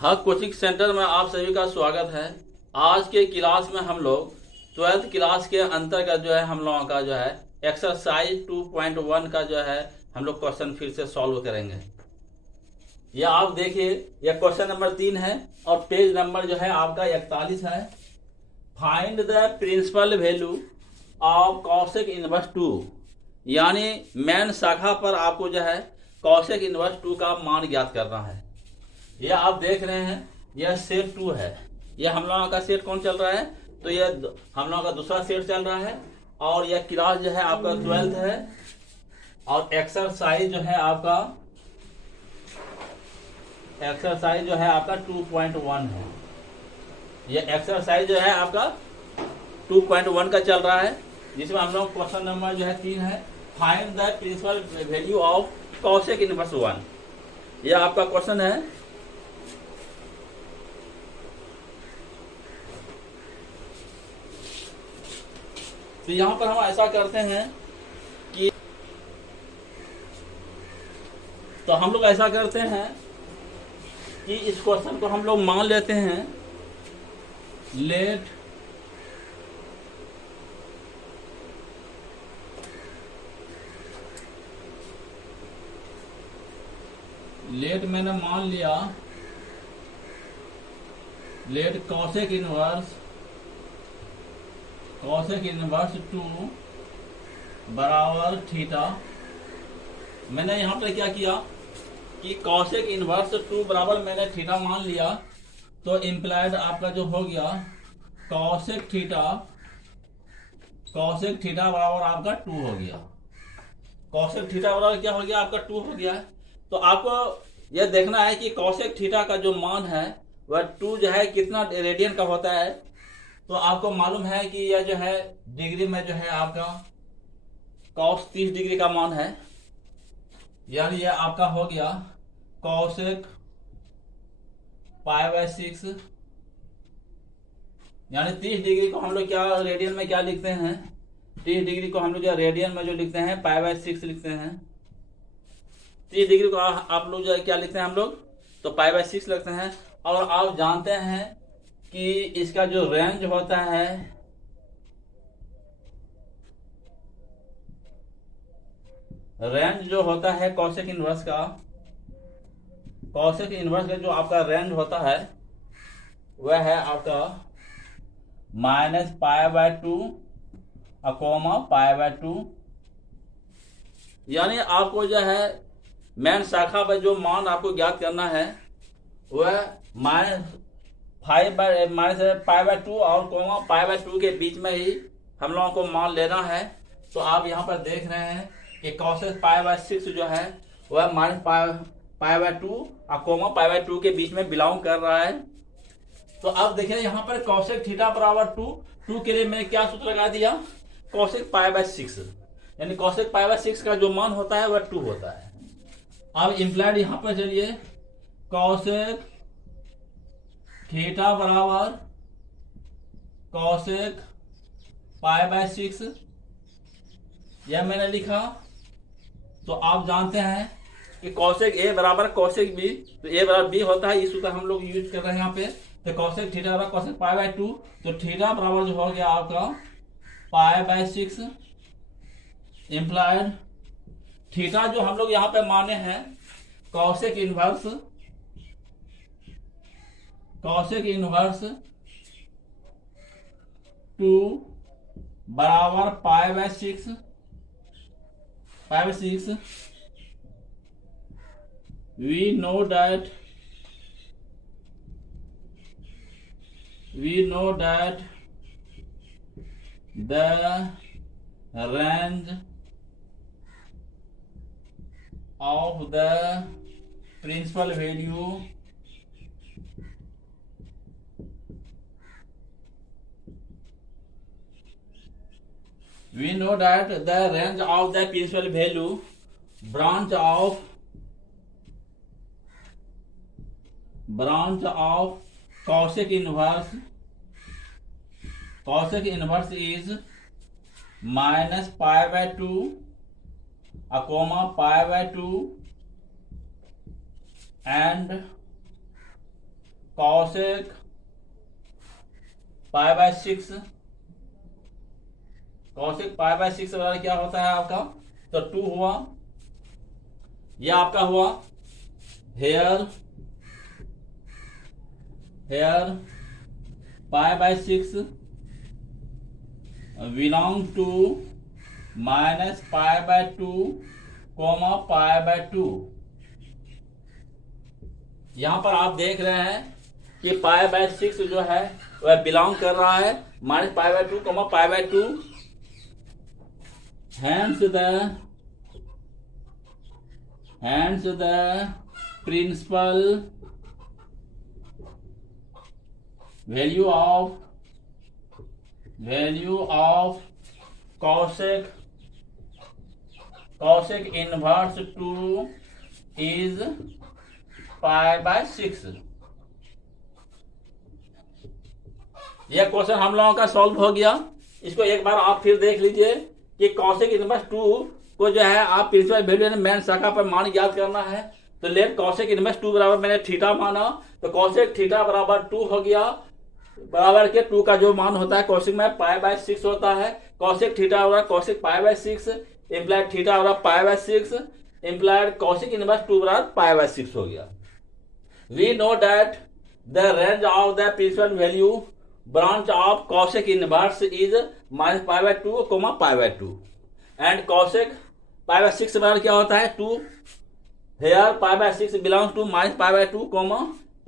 हक coaching centre में आप सभी का स्वागत है। आज के क्लास में हम लोग 12th क्लास के अंतर्गत हम लोगों का एक्सरसाइज 2.1 का हम लोग क्वेश्चन फिर से सॉल्व करेंगे। यह आप देखिए, यह क्वेश्चन नंबर 3 है और पेज नंबर आपका 41 है। Find the principal value of cosec inverse 2, यानी मेन शाखा पर आपको कॉसेक इनवर्स 2 का मान ज्ञात करना है। यह आप देख रहे हैं, यह सेट 2 है। यह हम लोगों का सेट कौन चल रहा है? तो यह हम लोगों का दूसरा सेट चल रहा है और यह क्लास आपका 12th है और एक्सरसाइज आपका 2.1 है। यह एक्सरसाइज आपका 2.1 का चल रहा है, जिसमें हम लोग क्वेश्चन नंबर 3 है। Find the principal value of cosec inverse 1। यह आपका क्वेश्चन है। तो यहां पर हम ऐसा करते हैं कि इस क्वेश्चन को हम लोग मान लेते हैं लेट मैंने मान लिया लेट कॉसेक इनवर्स 2 बराबर थीटा। मैंने यहाँ पर क्या किया कि कॉसेक इनवर्स 2 बराबर मैंने थीटा मान लिया, तो इम्प्लाइड आपका जो हो गया कॉसेक थीटा बराबर आपका 2 हो गया। कॉसेक थीटा बराबर क्या हो गया? आपका 2 हो गया। तो आपको यह देखना है कि कॉसेक थीटा का जो मान है वह 2 कितना रेडियन का होता है। तो आपको मालूम है कि यह डिग्री में आपका कॉस 30 डिग्री का मान है, यानी यह आपका हो गया कॉसेक π/6, यानी 30 डिग्री को हम लोग क्या रेडियन में क्या लिखते हैं? 30 डिग्री को हम लोग रेडियन में लिखते हैं π/6 लिखते हैं। 30 डिग्री को आप लोग क्या लिखते हैं? हम लोग तो π/6 लिखते हैं। और आप जानते हैं कि इसका जो रेंज होता है कॉसेक इनवर्स का जो आपका रेंज होता है वह है आपका -π/2 π/2। यानी आपको मेन शाखा पर जो मान आपको ज्ञात करना है वह -π/2 और π/2 के बीच में ही हम लोगों को मान लेना है। तो आप यहाँ पर देख रहे हैं कि कॉसेक π/6 जो है वह -π/2 और π/2 के बीच में बिलोंग कर रहा है। तो आप देखिए यहाँ पर कॉसेक थीटा बराबर 2 के लिए मैंने क्या सूत्र लगा दिया? कॉसेक π/6, यानी कॉसेक π/6 का जो मान होता है वह 2 होता है। अब इम्प्लाइड यहाँ पर चलिए कॉसेक थीटा बराबर कॉसेक π/6, यह मैंने लिखा। तो आप जानते हैं कि कॉसेक ए बराबर कॉसेक बी, तो ए बराबर बी होता है। इस सूत्र हम लोग यूज कर रहे हैं यहाँ पे। तो कॉसेक थीटा बराबर कॉसेक π/2, तो थीटा बराबर जो हो गया आपका π/6 इम्प्लाइड थीटा जो हम लोग यहाँ पे माने हैं कॉसेक इनवर्स 2 बराबर π/6। we know that the range of the principal value branch of cosec inverse is -π/2 π/2 and cosec pi by 6, cosec pi by 6 बराबर क्या होता है आपका, तो 2 हुआ। यह आपका हुआ here pi by 6 belong to minus pi by 2 comma pi by 2। यहां पर आप देख रहे हैं कि पाई बाय 6 जो है वह बिलोंग कर रहा है minus pi by 2 comma pi by 2। hence the principal value of cosec inverse 2 is pi by 6। यह क्वेश्चन हम लोगों का सॉल्व हो गया। इसको एक बार आप फिर देख लीजिए कि कॉसेक इनवर्स 2 को जो है आप प्रिंसिपल वैल्यू यानी मेन शाखा पर मान ज्ञात करना है। तो लेट कॉसेक इनवर्स 2 बराबर मैंने थीटा माना, तो कॉसेक थीटा बराबर 2 हो गया, बराबर के 2 का जो मान होता है कॉसेक में पाई बाय 6 होता है। कॉसेक थीटा बराबर cosec pi by 6 implied theta बराबर pi by 6 implied cosec inverse 2 बराबर पाई बाय 6 हो गया। We know that the range of the principal value branch of cosec inverse is minus pi by 2 comma pi by 2 and cosec pi by 6 बराबर क्या होता है 2। here pi by 6 belongs to minus pi by 2 comma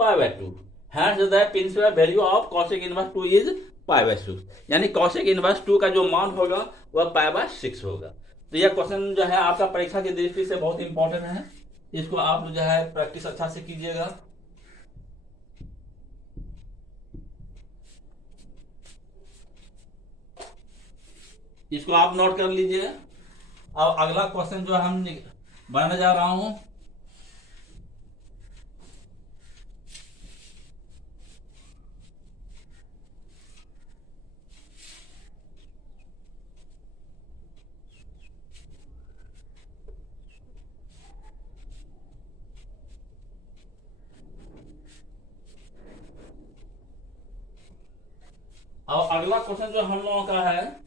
pi by 2, hence the principal value of cosec inverse 2 is pi by 6। यानी cosec inverse 2 का जो मान होगा वह pi by 6 होगा। तो यह क्वेश्चन जो है आपका परीक्षा की दृष्टि से बहुत इंपॉर्टेंट है, इसको आप जो है प्रैक्टिस अच्छा से कीजिएगा। इसको आप नोट कर लीजिए। अब अगला क्वेश्चन जो हम बनाने जा रहा हूं, अब अगला क्वेश्चन जो हम लोगों का है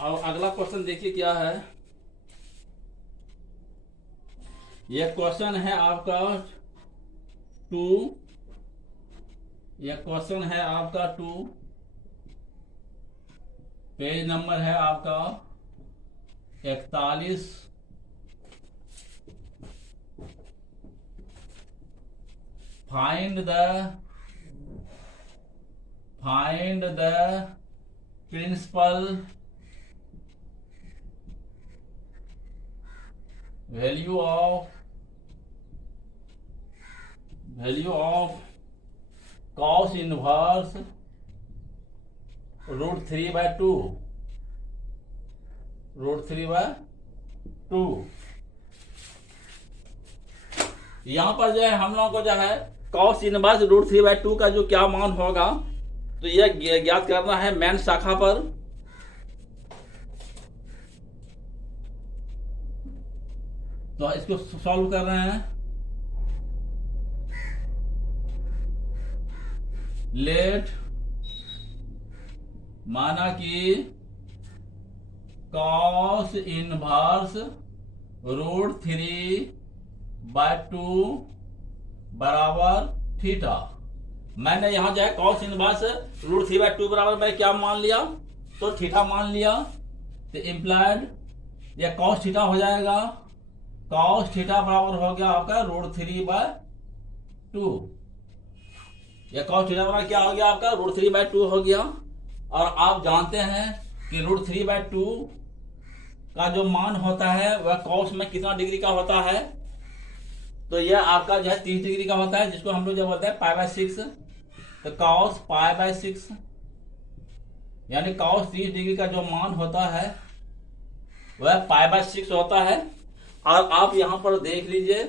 अब अगला क्वेश्चन देखिए क्या है। यह क्वेश्चन है आपका 2, यह क्वेश्चन है आपका 2, पेज नंबर है आपका 41। Find the principal value of cos inverse √3 by 2 यहां पर जो है हम लोगों को जो है cos इनवर्स √3 by 2 का जो क्या मान होगा तो यह ज्ञात करना है मेन शाखा पर। तो इसको सॉल्व कर रहे हैं। लेट माना कि cos इनवर्स √3 by 2 बराबर थीटा। मैंने यहां जो है cos इनवर्स √3 by 2 बराबर मैं क्या मान लिया, तो थीटा मान लिया। तो इम्प्लाइड या cos थीटा हो जाएगा, cos थीटा बराबर हो गया आपका √3 by 2। या cos थीटा बराबर क्या हो गया आपका √3 by 2 हो गया। और आप जानते हैं कि √3 by 2 का जो मान होता है वह cos में कितना डिग्री का होता है, तो यह आपका जो है 30 डिग्री का होता है, जिसको हम लोग जो बोलते हैं पाई बाय 6। तो cos पाई बाय 6 यानी cos 30 डिग्री का जो मान होता है वह पाई बाय 6 होता है। और आप यहां पर देख लीजिए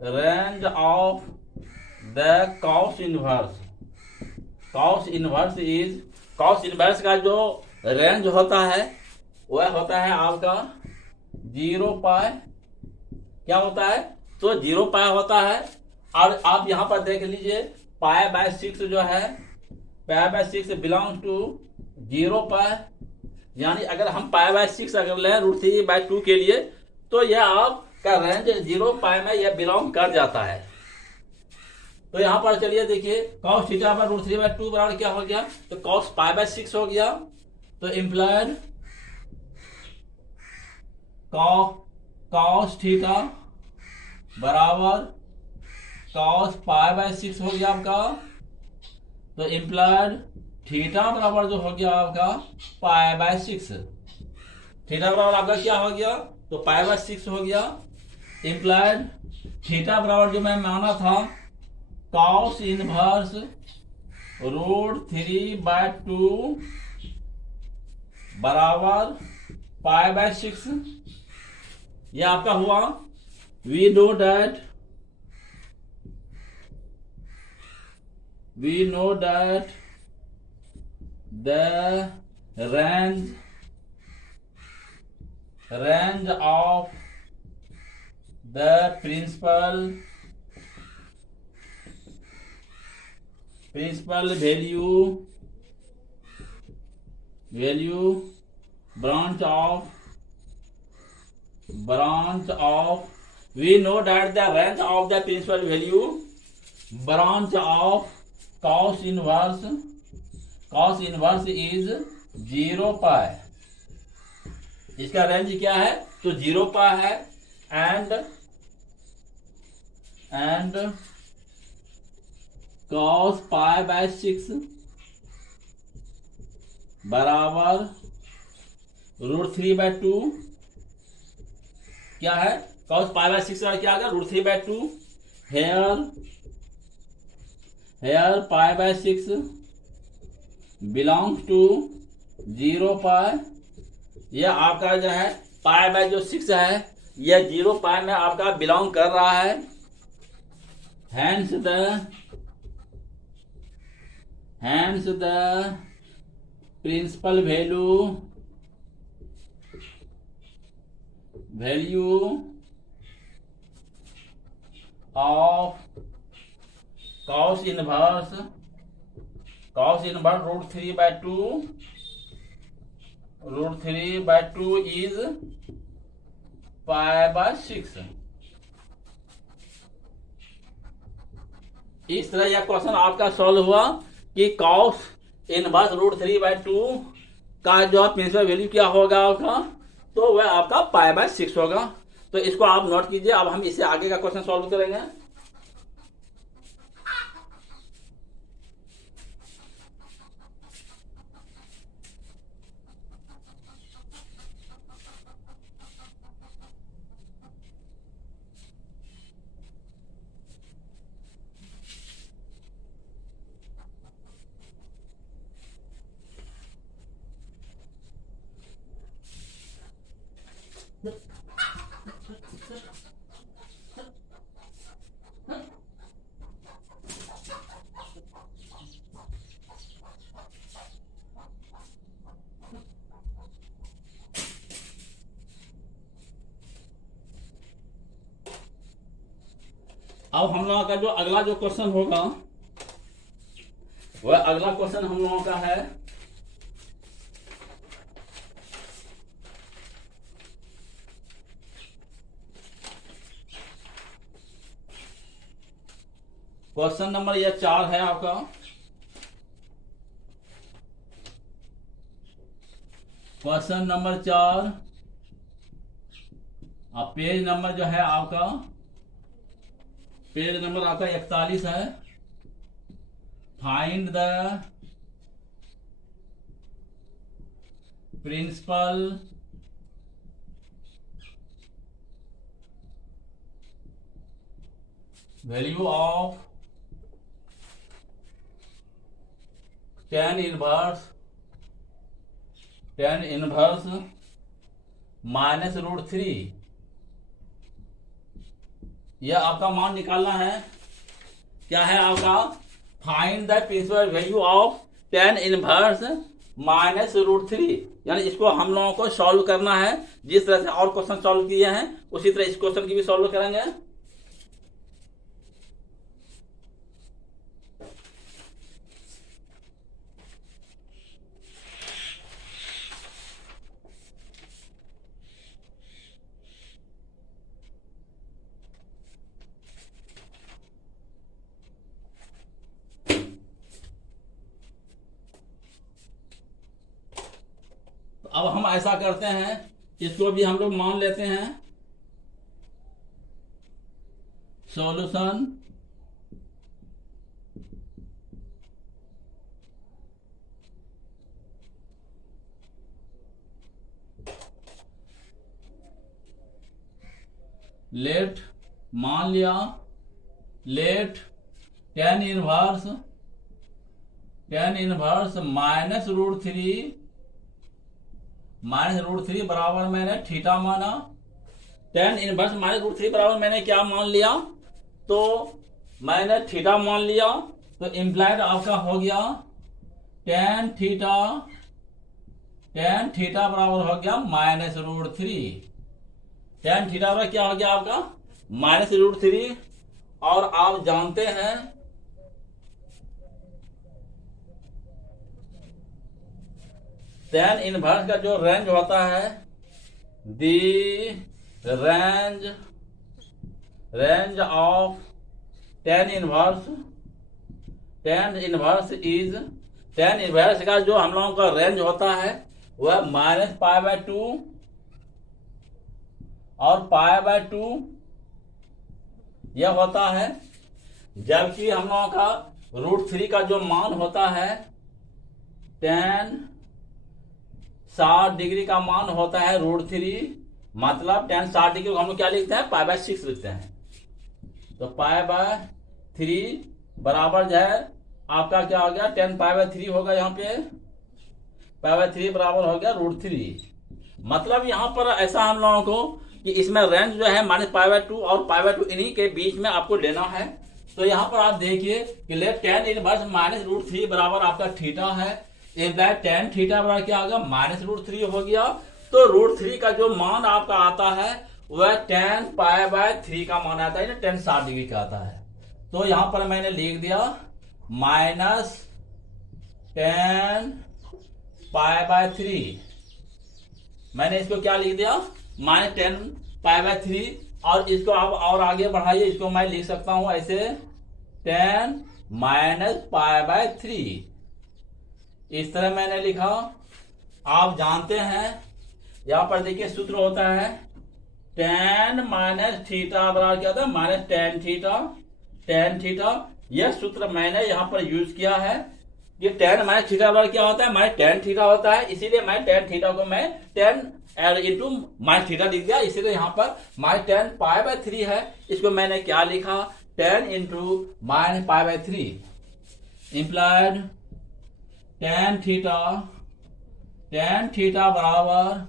range of the cos inverse, cos inverse is, cos inverse का जो रेंज होता है वह होता है आपका 0 पाई, क्या होता है, तो 0 पाई होता है। और आप यहां पर देख लीजिए पाई बाय 6 जो है, पाई बाय 6 बिलोंग टू 0 पाई, यानी अगर हम पाई बाय 6 अगर लें √3/2 के लिए तो यह आपका रेंज 0 पाई में यह बिलोंग कर जाता है। तो यहां पर चलिए देखिए cos थीटा पर √3/2 बराबर क्या हो गया, तो cos π/6 हो गया, तो इम्प्लाइड cos थीटा बराबर cos π/6 हो गया आपका, तो इम्प्लाइड थीटा बराबर जो हो गया आपका π/6, थीटा बराबर आपका क्या हो गया, तो π/6 हो गया। इम्प्लाइड थीटा बराबर जो मैं माना था cos इनवर्स √3/2 बराबर π/6, ये आपका हुआ। we know that the range of the principal value branch of we know that the range of the principal value branch of cos inverse is 0 पाई, इसका रेंज क्या है, तो 0 पाई है। एंड cos π/6 बराबर √3/2, क्या है, cos π/6 क्या आ गया, √3/2, हेयर π/6 बिलोंग्स टू 0 पाई, यह आपका जो है π/6 है यह 0 पाई में आपका बिलोंग कर रहा है। hence the principal value of cos inverse √3/2 is π/6। इस तरह यह क्वेश्चन आपका सॉल्व हुआ कि cos इनवर्स √3/2 का जो प्रिंसिपल वैल्यू क्या होगा आपका, तो वह आपका π/6 होगा। तो इसको आप नोट कीजिए। अब हम इससे आगे का क्वेश्चन सॉल्व करेंगे। अब हम लोगों का जो अगला जो क्वेश्चन होगा वह अगला क्वेश्चन हम लोगों का है क्वेश्चन नंबर यह 4 है आपका। क्वेश्चन नंबर 4, अब पेज नंबर जो है आपका, पेज नंबर आपका 41 है। Find the principal value of tan inverse -√3, यह आपका मान निकालना है। क्या है आपका, find the principal value of tan inverse minus √3। यानी इसको हम लोगों को सॉल्व करना है। जिस तरह से और क्वेश्चन सॉल्व किए हैं उसी तरह इस क्वेश्चन की भी सॉल्व करेंगे। अब हम ऐसा करते हैं, इसको भी हम लोग मान लेते हैं सॉल्यूशन लेट, मान लिया लेट tan इनवर्स -√3 बराबर मैंने थीटा माना। tan इनवर्स -√3 बराबर मैंने क्या मान लिया, तो मैंने थीटा मान लिया, तो इम्प्लाइड आपका हो गया tan थीटा बराबर हो गया -√3। tan थीटा बराबर क्या हो गया आपका -√3। और आप जानते हैं tan इनवर्स का जो रेंज होता है, the range of tan inverse is, tan inverse का जो हम लोगों का रेंज होता है वह -π/2 और π/2 यह होता है। जबकि हम लोगों का √3 का जो मान होता है, tan 60 डिग्री का मान होता है √3, मतलब tan 60 डिग्री को हम लोग क्या लिखते हैं, π/6 लिखते हैं। तो π/3 बराबर जो है आपका क्या हो गया, tan π/3 होगा। यहाँ पे π/3 बराबर हो गया √3। मतलब यहाँ पर ऐसा हम लोगों को कि इसमें रेंज जो है -π/2 और π/2 इन्हीं के बीच में आपको लेना है। तो यहाँ पर आप देखिए कि लेट tan इनवर्स -√3 बराबर आपका थीटा है, tan थीटा बराबर क्या होगा, -√3 हो गया। तो √3 का जो मान आपका आता है वह tan π/3 का मान आता है, tan 60 डिग्री का आता है। तो यहाँ पर मैंने लिख दिया -tan π/3। मैंने इसको क्या लिख दिया, -tan π/3। और इसको आप और आगे बढ़ाइए, इसको मैं लिख सकता हूं ऐसे tan -π/3। इस तरह मैंने लिखा। आप जानते हैं यहां पर देखिए सूत्र होता है tan -थीटा बराबर क्या होता है, tan थीटा। यह सूत्र मैंने यहां पर यूज किया है। ये tan -थीटा बराबर क्या होता है, tan थीटा होता है। इसीलिए मैं tan थीटा को मैं tan इंटू -थीटा लिख दिया। इसीलिए यहाँ पर tan π/3 है, इसको मैंने क्या लिखा, tan into -π/3 implied tan theta बराबर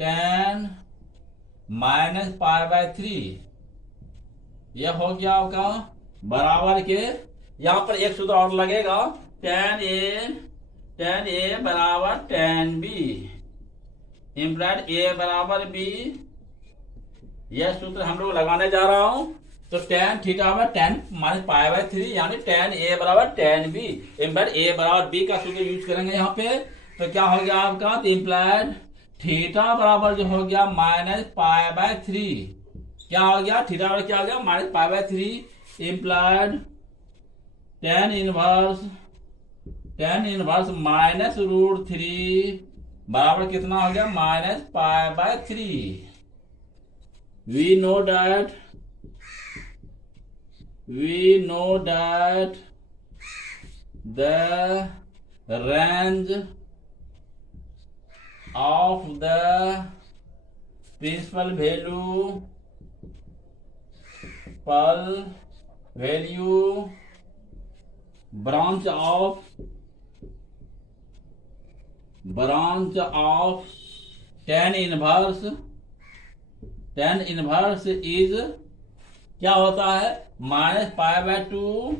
tan -π/3। यह हो गया आपका बराबर के, यहाँ पर एक सूत्र और लगेगा, tan A बराबर tan B इम्प्लाइड A बराबर B। यह सूत्र हम लोग लगाने जा रहा हूं। तो tan थीटा में tan -π/3 यानी tan A बराबर tan B इम्प्लाइड A बराबर B का सूत्र यूज करेंगे यहाँ पे। तो क्या हो गया आपका, तो इम्प्लाइड थीटा बराबर जो हो गया -π/3। क्या हो गया, थीटा बराबर क्या हो गया, -π/3 इम्प्लाइड tan इनवर्स -√3 बराबर कितना हो गया, -π/3। we know that the range of the principal value branch of tan inverse is क्या होता है, -π/2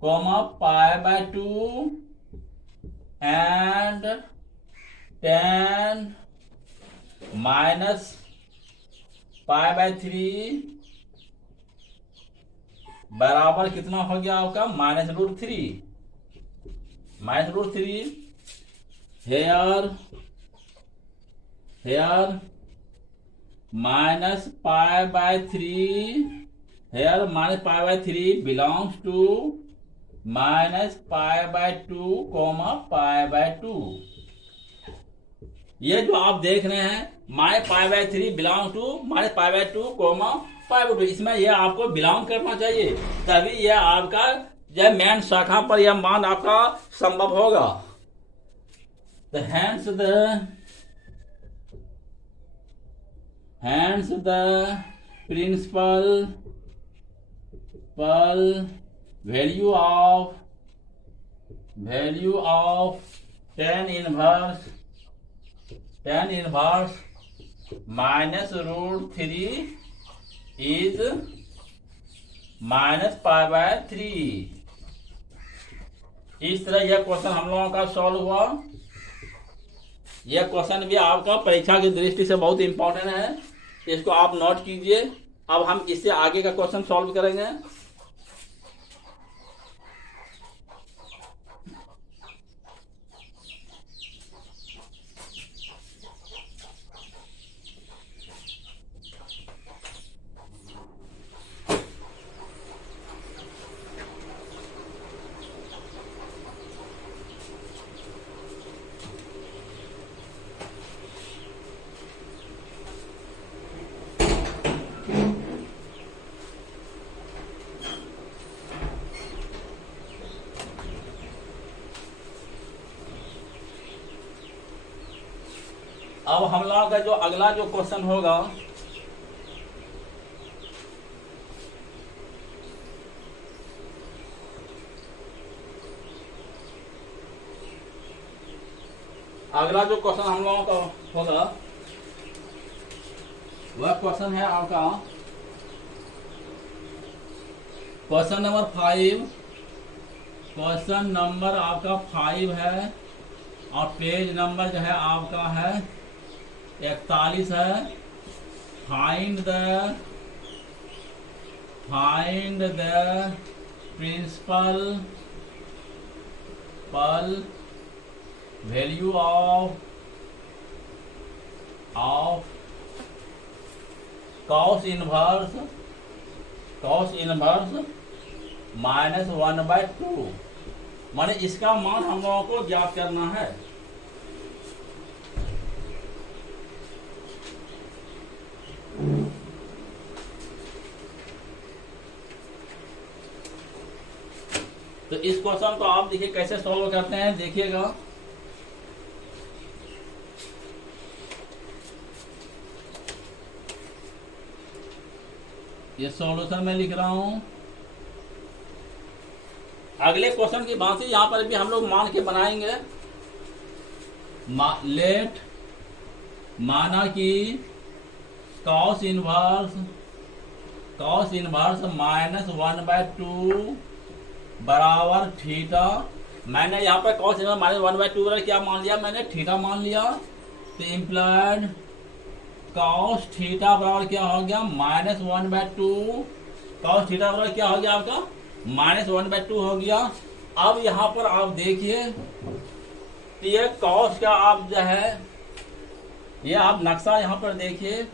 π/2 एंड tan -π/3 बराबर कितना हो गया आपका, -√3 हेयर -π/3 हेयर -π/3 बिलोंग्स टू -π/2 π/2। ये जो आप देख रहे हैं -π/3 बिलोंग टू -π/2 π/2, इसमें ये आपको बिलोंग करना चाहिए, तभी ये आपका जो मेन शाखा पर यह मान आपका संभव होगा। hence the principal value of tan inverse -√3 is -π/3। इस तरह यह क्वेश्चन हम लोगों का सॉल्व हुआ। यह क्वेश्चन भी आपका परीक्षा की दृष्टि से बहुत इंपॉर्टेंट है, इसको आप नोट कीजिए। अब हम इससे आगे का क्वेश्चन सॉल्व करेंगे। अब हम लोगों का जो अगला जो क्वेश्चन होगा, अगला जो क्वेश्चन हम लोगों का होगा वह क्वेश्चन है आपका क्वेश्चन नंबर 5। क्वेश्चन नंबर आपका 5 है और पेज नंबर जो है आपका है 41 है। Find the principal value of cos inverse -1/2, माने इसका मान हम लोगों को ज्ञात करना है। तो इस क्वेश्चन को आप देखिए कैसे सॉल्व करते हैं, देखिएगा। ये सॉल्यूशन में लिख रहा हूं। अगले क्वेश्चन की बात से यहां पर भी हम लोग मान के बनाएंगे। लेट माना कि cos इनवर्स -1/2 बराबर थीटा। मैंने यहाँ पर cos इनवर्स -1/2 बराबर क्या मान लिया, मैंने थीटा मान लिया। तो इम्प्लाइड cos थीटा बराबर क्या हो गया, -1/2। cos थीटा बराबर क्या हो गया आपका, -1/2 हो गया। अब यहाँ पर आप देखिए, ये cos का आप जो है, ये आप नक्शा यहाँ पर देखिए,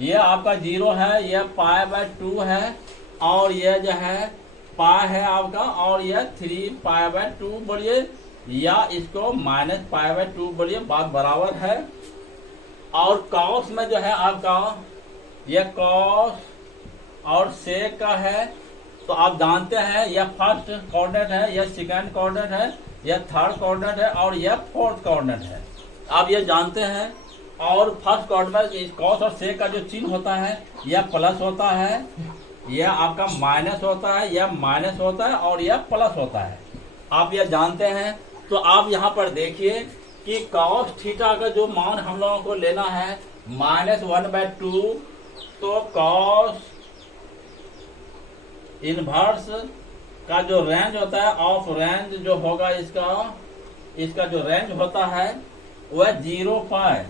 ये आपका 0 है, ये π/2 है, और ये जो है पाई है आपका, और ये 3π/2 बोलिए, या इसको -π/2 बोलिए, बात बराबर है। और कॉस में जो है आपका ये कॉस और सेक का है, तो आप जानते हैं यह फर्स्ट कोऑर्डिनेट है, यह सेकंड कोऑर्डिनेट है, यह थर्ड कोऑर्डिनेट है, और यह फोर्थ कोऑर्डिनेट है, आप ये जानते हैं। और फर्स्ट कोऑर्डिनेट कॉस और सेक का जो चिन्ह होता है यह प्लस होता है, यह आपका माइनस होता है, यह माइनस होता है, और यह प्लस होता है, आप यह जानते हैं। तो आप यहाँ पर देखिए कि कॉस थीटा का जो मान हम लोगों को लेना है -1/2, तो कॉस इनवर्स का जो रेंज होता है, ऑफ रेंज जो होगा इसका जो रेंज होता है वह 0 पाई।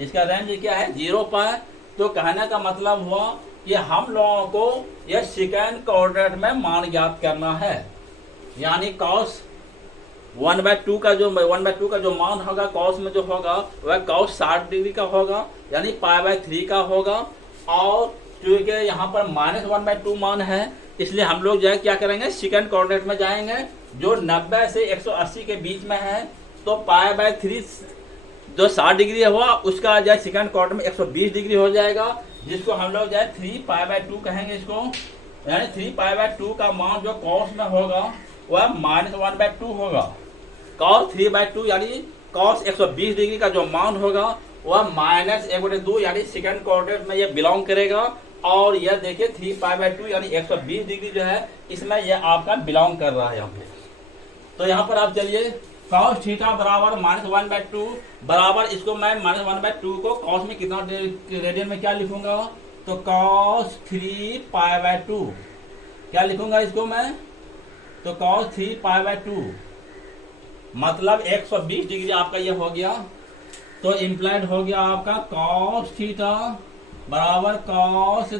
इसका रेंज क्या है? 0 पाई। तो कहने का मतलब हुआ कि हम लोगों को यह सेकंड कोऑर्डिनेट में मान ज्ञात करना है। यानी cos 1/2 का जो मान होगा cos में जो होगा वह cos 60 डिग्री का होगा, यानी π/3 का होगा। और क्योंकि यहाँ पर -1/2 मान है, इसलिए हम लोग जो है क्या करेंगे, सेकंड कोऑर्डिनेट में जाएंगे जो 90 से 180 के बीच में है। तो π/3 जो 60 डिग्री हुआ उसका जो है सेकंड कोऑर्डिनेट में 120 डिग्री हो जाएगा, जिसको हम लोग जो है 3π/2 कहेंगे इसको। यानी 3π/2 का मान जो cos में होगा वह -1/2 होगा। cos 3/2 यानी cos 120 डिग्री का जो मान होगा वह -1/2 यानी सेकंड कोऑर्डिनेट में ये बिलोंग करेगा। और यह देखिए 3π/2 यानी 120 डिग्री जो है इसमें यह आपका बिलोंग कर रहा है यहाँ पे। तो यहाँ पर आप चलिए cos थीटा बराबर -1/2 बराबर, इसको मैं -1/2 को cos में कितना रेडियन में क्या लिखूंगा, तो cos 3π/2 क्या लिखूंगा इसको मैं, तो cos 3π/2 मतलब 120 डिग्री आपका ये हो गया। तो इम्प्लाइड हो गया आपका cos थीटा बराबर cos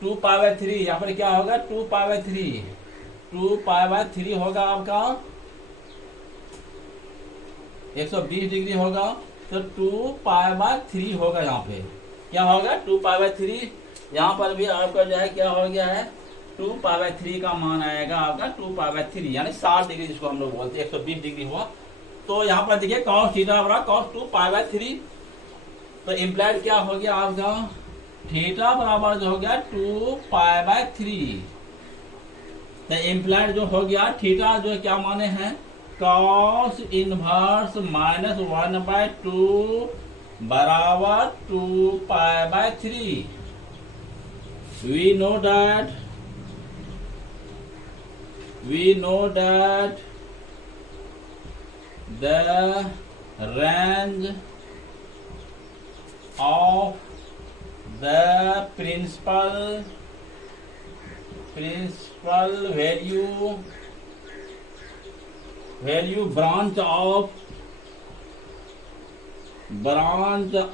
2π/3, यहाँ पर क्या होगा 2π/3 होगा आपका, 120 डिग्री होगा तो 2π/3 होगा। यहाँ पे क्या होगा 2π/3। यहाँ पर भी आपका जो है क्या हो गया है 2π/3 का मान आएगा आपका 2π/3 यानी 60 डिग्री जिसको हम लोग बोलते हैं, 120 डिग्री हुआ। तो यहाँ पर देखिए cos थीटा बराबर cos 2π/3। तो इम्प्लाइड क्या हो गया आपका थीटा बराबर जो हो गया 2π/3। तो इम्प्लाइड जो हो गया थीटा जो क्या माने हैं cos इनवर्स -1/2 बराबर 2π/3। we know that the range of the principal value branch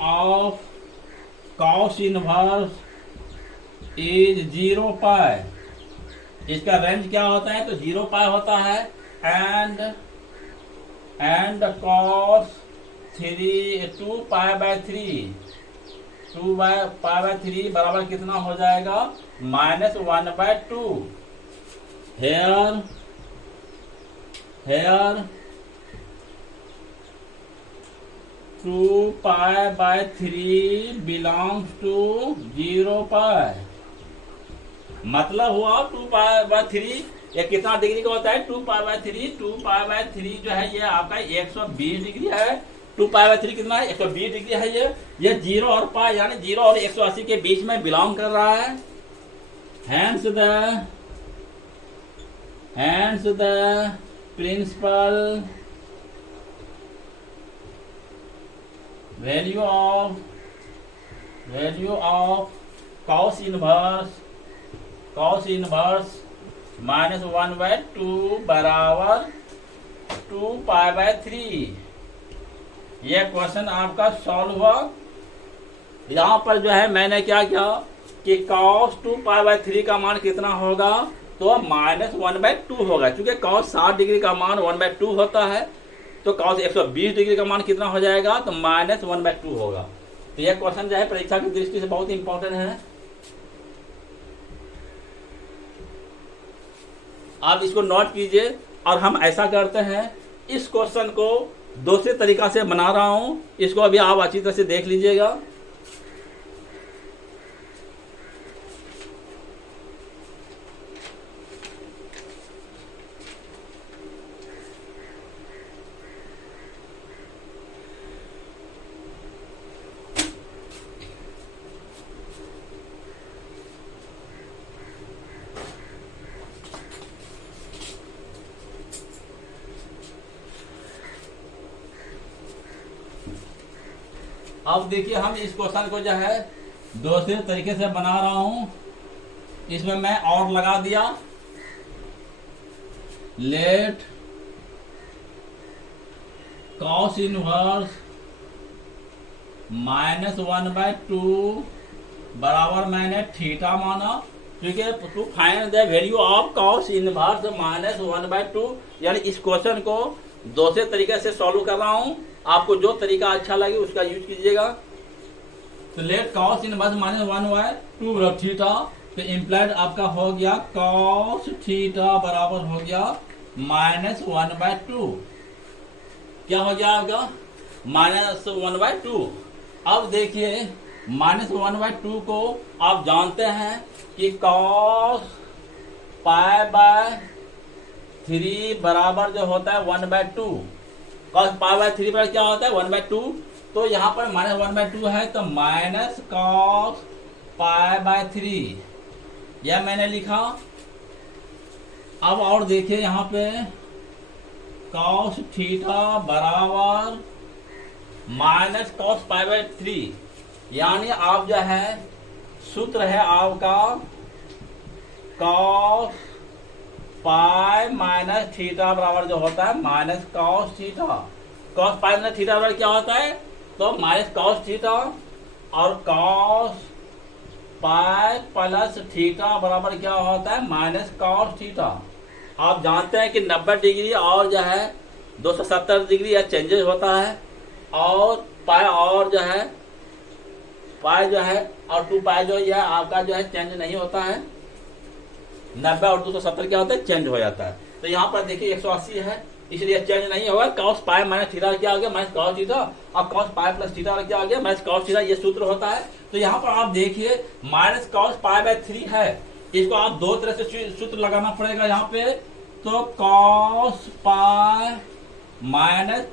of cos inverse is 0 पाई। इसका रेंज क्या होता है, तो 0 पाई होता है। एंड cos 2π/3 बराबर कितना हो जाएगा -1/2। हेयर 2π/3 बिलोंग्स टू 0 पाई। मतलब हुआ 2π/3 ये कितना डिग्री का होता है 2π/3 जो है ये आपका 120 डिग्री है। 2π/3 कितना है 120 डिग्री है। ये 0 और पाई यानी 0 और 180 के बीच में बिलोंग कर रहा है। Hence the principal value of cos inverse -1/2 बराबर 2π/3। ये क्वेश्चन आपका सॉल्व हुआ। यहाँ पर जो है मैंने क्या किया कि cos 2π/3 का मान कितना होगा, तो -1/2 होगा। क्योंकि cos 60 डिग्री का मान 1/2 होता है, तो cos 120 डिग्री का मान कितना हो जाएगा, तो -1/2 होगा। तो यह क्वेश्चन जो है परीक्षा की दृष्टि से बहुत इंपॉर्टेंट है। आप इसको नोट कीजिए। और हम ऐसा करते हैं, इस क्वेश्चन को दूसरे तरीका से बना रहा हूं, इसको अभी आप अच्छी तरह से देख लीजिएगा। अब देखिए हम इस क्वेश्चन को जो है दूसरे तरीके से बना रहा हूं। इसमें मैं और लगा दिया, लेट कॉस इनवर्स -1/2 बराबर मैंने थीटा माना, क्योंकि to find the value of cos inverse -1/2। यानी इस क्वेश्चन को दूसरे तरीके से सॉल्व कर रहा हूं। आपको जो तरीका अच्छा लगे उसका यूज कीजिएगा। तो लेट कॉस इनवर्स -1/2 थीटा, तो इम्प्लाइड आपका हो गया कॉस थीटा बराबर हो गया -1/2। क्या हो गया आपका -1/2। अब देखिए -1/2 को आप जानते हैं कि cos π/3 बराबर जो होता है 1/2। cos π/3 पर क्या होता है 1/2। तो यहाँ पर -1/2 है तो -cos π/3 यह मैंने लिखा। अब और देखिए यहाँ पे cos थीटा बराबर -cos π/3, यानी आप जो है सूत्र है आपका cos π - थीटा बराबर जो होता है -cos थीटा। cos π - थीटा बराबर क्या होता है, तो -cos थीटा, और cos π प्लस थीटा बराबर क्या होता है -cos थीटा। आप जानते हैं कि 90 डिग्री और जो है 270 डिग्री या चेंजेस होता है, और पाई और जो है पाई जो है और 2 पाई जो है आपका जो है चेंज नहीं होता है। 90 और 270 क्या होता है चेंज हो जाता है। तो यहाँ पर देखिए 180 है, इसलिए चेंज नहीं होगा। cos पाई माइनस थीटा क्या आ गया -cos थीटा, और cos पाई प्लस थीटा क्या आ गया -cos थीटा। ये सूत्र होता है। तो यहाँ पर आप देखिए -cos π/3 है, इसको आप दो तरह से सूत्र लगाना पड़ेगा यहाँ पे। तो cos π -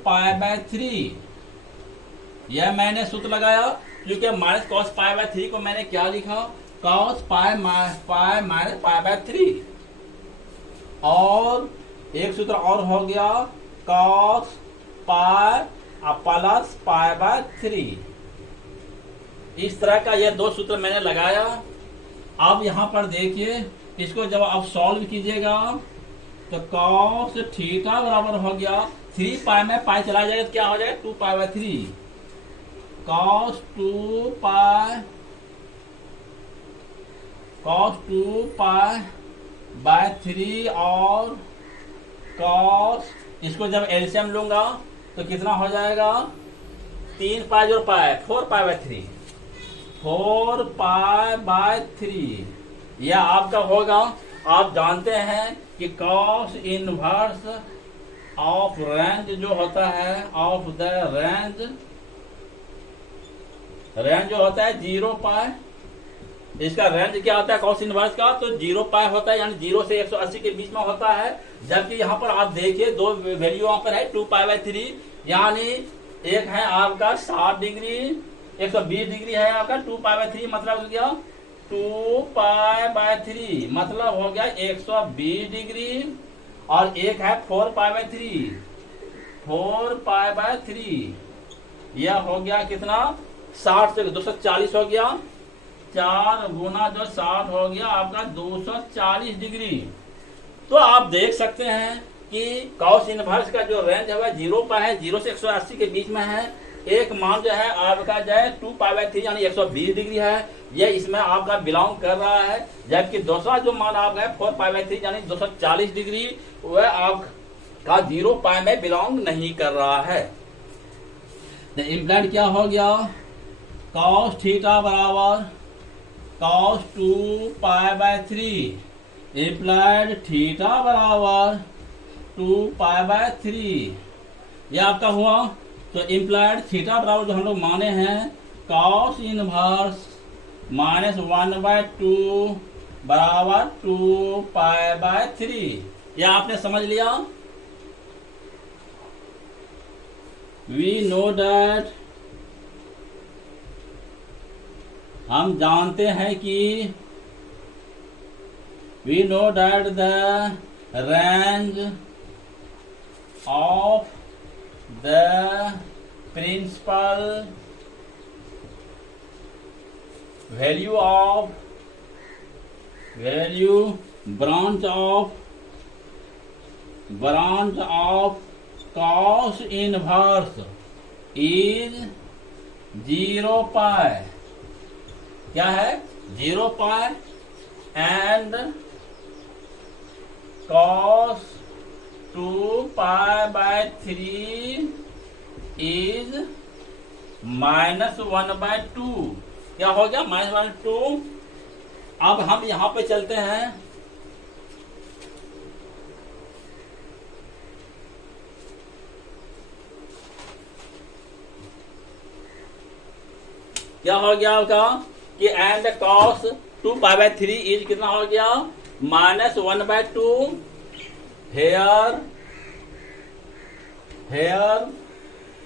π/3 यह मैंने सूत्र लगाया, क्योंकि -cos π/3 को मैंने क्या लिखा cos π - π/3। और एक सूत्र और हो गया cos π प्लस π/3। इस तरह का ये दो सूत्र मैंने लगाया। अब यहाँ पर देखिए इसको जब आप सॉल्व कीजिएगा तो cos थीटा बराबर हो गया 3 पाई में पाई चला जाएगा तो क्या हो जाएगा 2 π/3 cos 2 π/3 और cos, इसको जब एलसीएम लूंगा तो कितना हो जाएगा 3 पाई जोड़ पाई 4 π/3 4 π/3 यह आपका होगा। आप जानते हैं कि cos इनवर्स ऑफ रेंज जो होता है ऑफ द रेंज जो होता है 0 पाई। इसका रेंज क्या होता है cos इनवर्स का, तो 0 पाई होता है, यानी 0 से 180 के बीच में होता है। जबकि यहाँ पर आप देखिए दो वैल्यू यहाँ पर है 2 π/3, यानी एक है आपका 60 डिग्री 120 डिग्री है आपका 2 π/3, मतलब हो गया 2 π/3 मतलब हो गया 120 डिग्री, और एक है 4 π/3 4 π/3 यह हो गया कितना 60 से 240 हो गया, 4 गुना जो 60 हो गया आपका 240 डिग्री। तो आप देख सकते हैं कि cos इनवर्स का जो रेंज है वह 0 पाई है, 0 से 180 के बीच में है। एक मान जो है आपका जो है 2 π/3 यानी 120 डिग्री है, यह इसमें आपका बिलोंग कर रहा है। जबकि दूसरा जो मान आपका है 4 π/3 यानी 240 डिग्री वह आपका 0 पाई में बिलोंग नहीं कर रहा है। तो इम्प्लाइड क्या हो गया cos थीटा बराबर cos 2 π/3 इम्प्लाइड थीटा बराबर 2 π/3 यह आपका हुआ। तो इम्प्लाइड थीटा बराबर जो हम लोग माने हैं cos इनवर्स -1/2 बराबर 2 π/3 यह आपने समझ लिया। वी नो दैट, हम जानते हैं कि we know that the range of the principal value branch of cos inverse is 0 pi, क्या है 0 पाई, एंड cos 2 पाई/3 इज -1/2। क्या हो गया -1/2। अब हम यहां पे चलते हैं, क्या हो गया आपका कि एंड cos 2 पाई/3 इज कितना हो गया -1/2। हेयर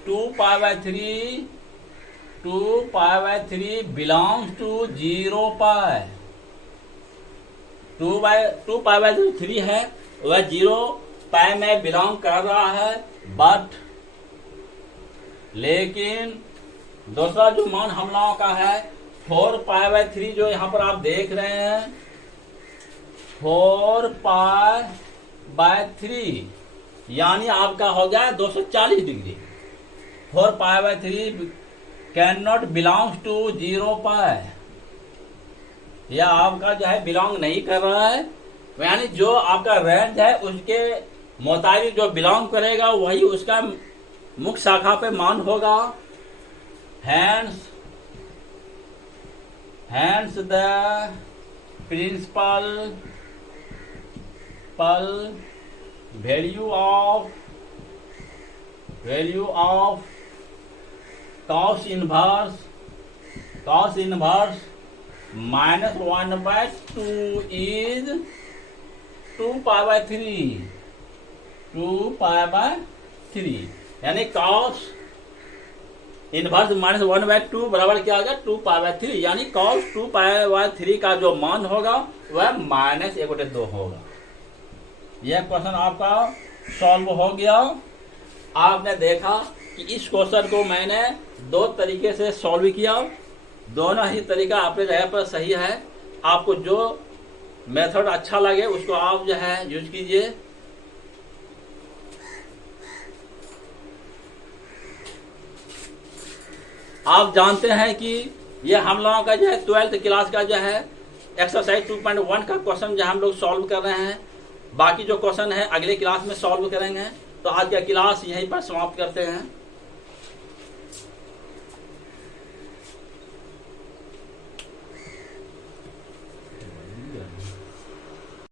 2 पाई/3 बिलोंग्स टू 0 पाई। 2 पाई/3 है वह 0 पाई में बिलोंग कर रहा है, बट लेकिन दूसरा जो मान हम लोगों का है 4 पाई/3 जो यहाँ पर आप देख रहे हैं 4 पाई/3 यानी आपका हो गया 240 डिग्री। 4 पाई/3 can not belongs to 0 pi, यह आपका जो है बिलोंग नहीं कर रहा है, यानी जो आपका रेंज है उसके मुताबिक जो बिलोंग करेगा वही उसका मुख्य शाखा पे मान होगा। hence the principal value of cos inverse -1/2 is 2 पाई/3 यानी cos इनवर्स -1/2 बराबर क्या होगा 2 पाई/3, यानी cos 2 पाई/3 का जो मान होगा वह -1/2 होगा। यह क्वेश्चन आपका सॉल्व हो गया। आपने देखा कि इस क्वेश्चन को मैंने 2 तरीके से सॉल्व किया, दोनों ही तरीका अपने जगह पर सही है। आपको जो मेथड अच्छा लगे उसको आप जो है यूज कीजिए। आप जानते हैं कि ये हम लोगों का जो है 12th क्लास का जो है एक्सरसाइज 2.1 का क्वेश्चन जो हम लोग सॉल्व कर रहे हैं। बाकी जो क्वेश्चन है अगले क्लास में सॉल्व करेंगे। तो आज का क्लास यहीं पर समाप्त करते हैं।